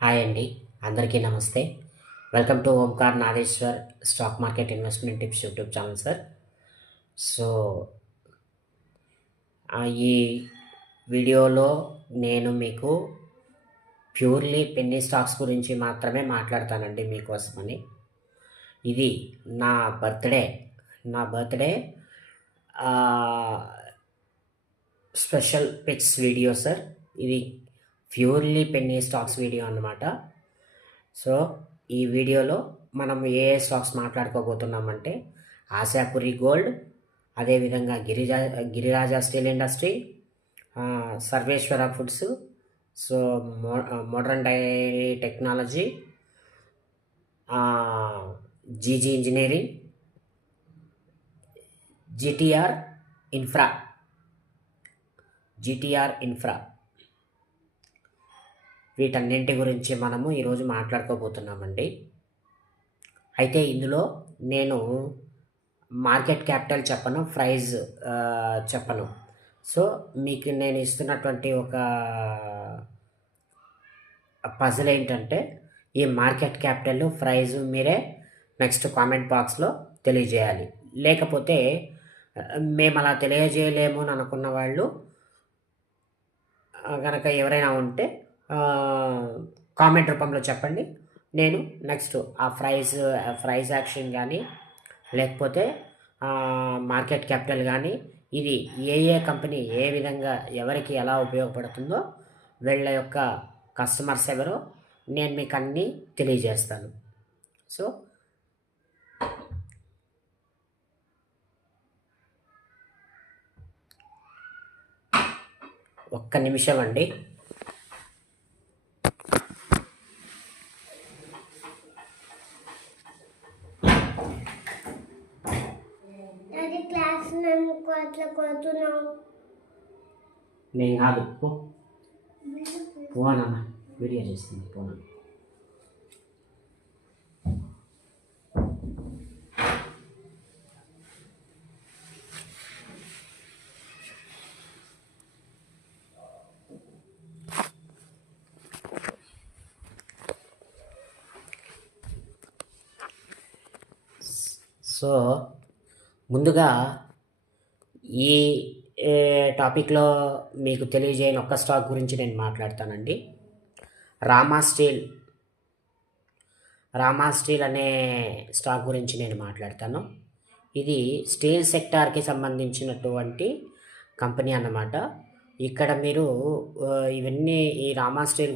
Hi అండి. అందరికీ నమస్తే. Welcome to Omkar Nageshwar stock market investment tips YouTube channel sir. So, ఈ వీడియోలో నేను మీకు ప్యూర్లీ పెన్నీ స్టాక్స్ గురించి మాత్రమే మాట్లాడతానండి మీకోసమని. ఇది నా బర్త్‌డే. నా birthday special pics video sir. ఇది ప్యూర్లీ పెన్నీ స్టాక్స్ వీడియో అన్నమాట. సో, ఈ వీడియోలో మనం ఏ స్టాక్స్ మాట్లాడుకోబోతున్నామంటే ఆశాపురి గోల్డ్, అదేవిధంగా Giriraja steel industry, Sarveshwara foods, so modern dairy technology, GG engineering, GTR infra వీటన్నింటి గురించి మనము ఈరోజు మాట్లాడుకోబోతున్నామండి. అయితే ఇందులో నేను మార్కెట్ క్యాపిటల్ చెప్పను, ప్రైస్ చెప్పను. సో మీకు నేను ఇస్తున్నటువంటి ఒక పజిల్ ఏంటంటే ఈ మార్కెట్ క్యాపిటల్ ప్రైస్ మీరే నెక్స్ట్ కామెంట్ బాక్స్లో తెలియజేయాలి. లేకపోతే మేము అలా తెలియజేయలేము అని అనుకున్న వాళ్ళు కనుక ఎవరైనా ఉంటే కామెంట్ రూపంలో చెప్పండి. నేను నెక్స్ట్ ఆ ప్రైస్ యాక్షన్ కానీ లేకపోతే మార్కెట్ క్యాపిటల్ కానీ ఇది ఏ కంపెనీ ఏ విధంగా ఎవరికి ఎలా ఉపయోగపడుతుందో వీళ్ళ యొక్క కస్టమర్స్ ఎవరో నేను మీకు అన్నీ తెలియజేస్తాను. సో ఒక్క నిమిషం అండి. నేను కాదు పోనా వీడియో చేస్తుంది పోనా. సో ముందుగా ఈ టాపిక్లో మీకు తెలియజేయని ఒక్క స్టాక్ గురించి నేను మాట్లాడతానండి. రామా స్టీల్ అనే స్టాక్ గురించి నేను మాట్లాడతాను. ఇది స్టీల్ సెక్టార్కి సంబంధించినటువంటి కంపెనీ అన్నమాట. ఇక్కడ మీరు ఇవన్నీ ఈ రామా స్టీల్